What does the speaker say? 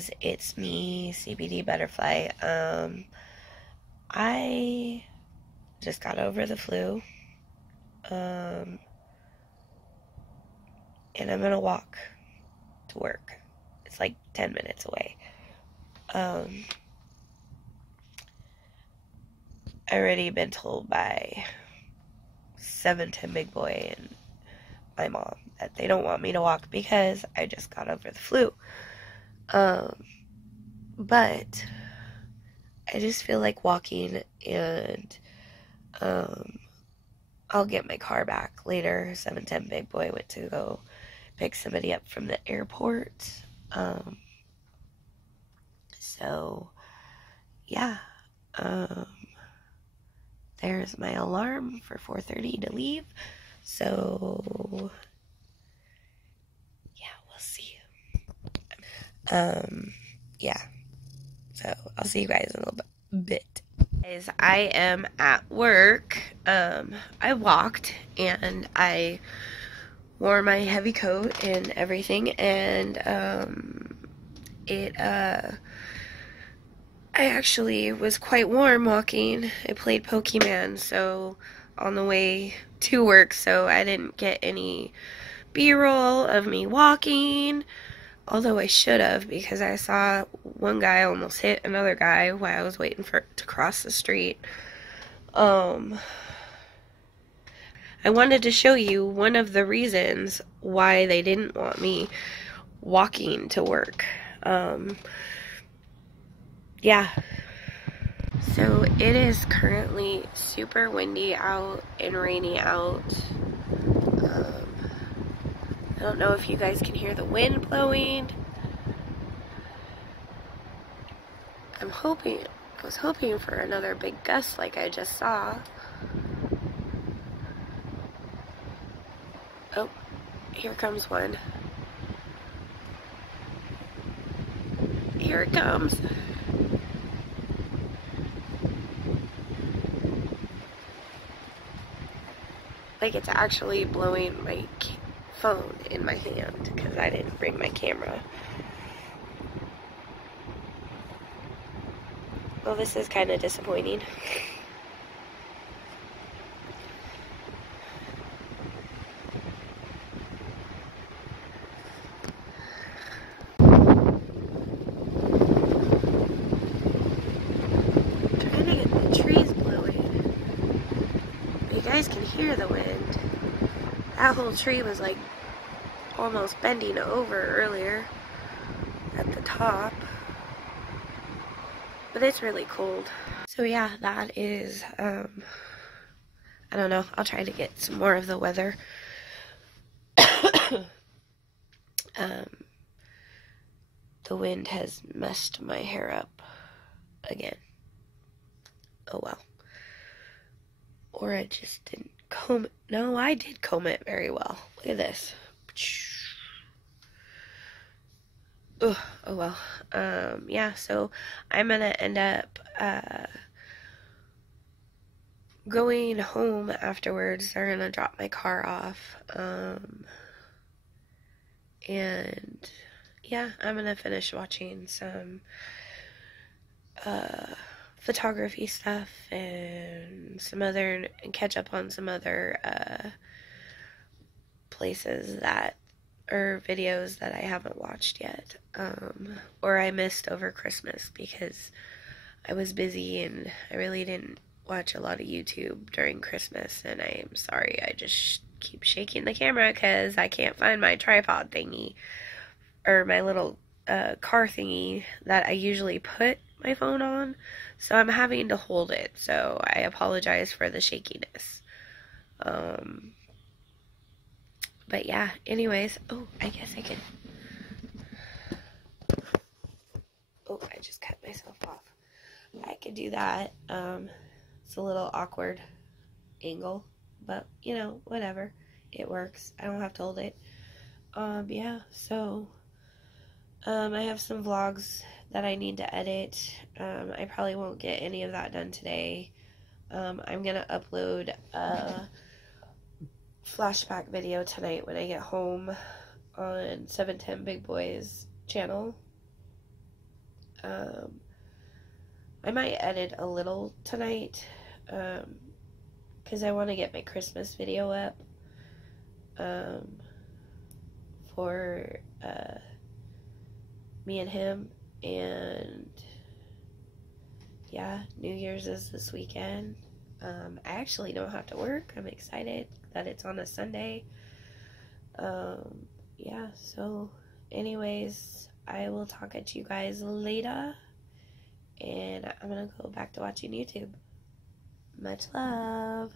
guys, it's me, Cbdbutterfly. I just got over the flu, and I'm gonna walk to work. It's like 10 minutes away. I already been told by 7'10" big boy and my mom that they don't want me to walk because I just got over the flu. But I just feel like walking, and I'll get my car back later. 7'10" big boy went to go pick somebody up from the airport. So yeah. There's my alarm for 4:30 to leave. So yeah, we'll see. Yeah. So I'll see you guys in a little bit. Guys, I am at work. I walked and I wore my heavy coat and everything, and I actually was quite warm walking. I played Pokemon, so on the way to work, so I didn't get any B-roll of me walking, although I should have, because I saw one guy almost hit another guy while I was waiting for it to cross the street. I wanted to show you one of the reasons why they didn't want me walking to work. Yeah. So it is currently super windy out and rainy out. I don't know if you guys can hear the wind blowing. I was hoping for another big gust like I just saw. Oh, here comes one. Here it comes. Like, it's actually blowing my phone in my hand because I didn't bring my camera. Well, this is kind of disappointing. Trying to get the trees blowing. But you guys can hear the wind. That whole tree was like almost bending over earlier at the top. But it's really cold. So yeah, that is, I don't know. I'll try to get some more of the weather. The wind has messed my hair up again. Oh well. Or I just didn't comb it. No, I did comb it very well. Look at this. Ugh, oh well. Yeah, so I'm gonna end up going home afterwards. They're gonna drop my car off. And yeah, I'm gonna finish watching some photography stuff and catch up on some other places or videos that I haven't watched yet, or I missed over Christmas because I was busy and I really didn't watch a lot of YouTube during Christmas, and I am sorry. I just keep shaking the camera because I can't find my tripod thingy, or my little car thingy that I usually put my phone on, so I'm having to hold it, so I apologize for the shakiness. But yeah, anyways, oh, I guess I could, oh, I just cut myself off. I could do that. It's a little awkward angle, but you know, whatever, it works. I don't have to hold it. Yeah, so I have some vlogs that I need to edit. I probably won't get any of that done today. I'm gonna upload a flashback video tonight when I get home on 710 Big Boy's channel. I might edit a little tonight, because I want to get my Christmas video up, for, me and him, and, yeah, New Year's is this weekend. I actually don't have to work. I'm excited that it's on a Sunday. Yeah, so anyways, I will talk at you guys later, and I'm gonna go back to watching YouTube. Much love.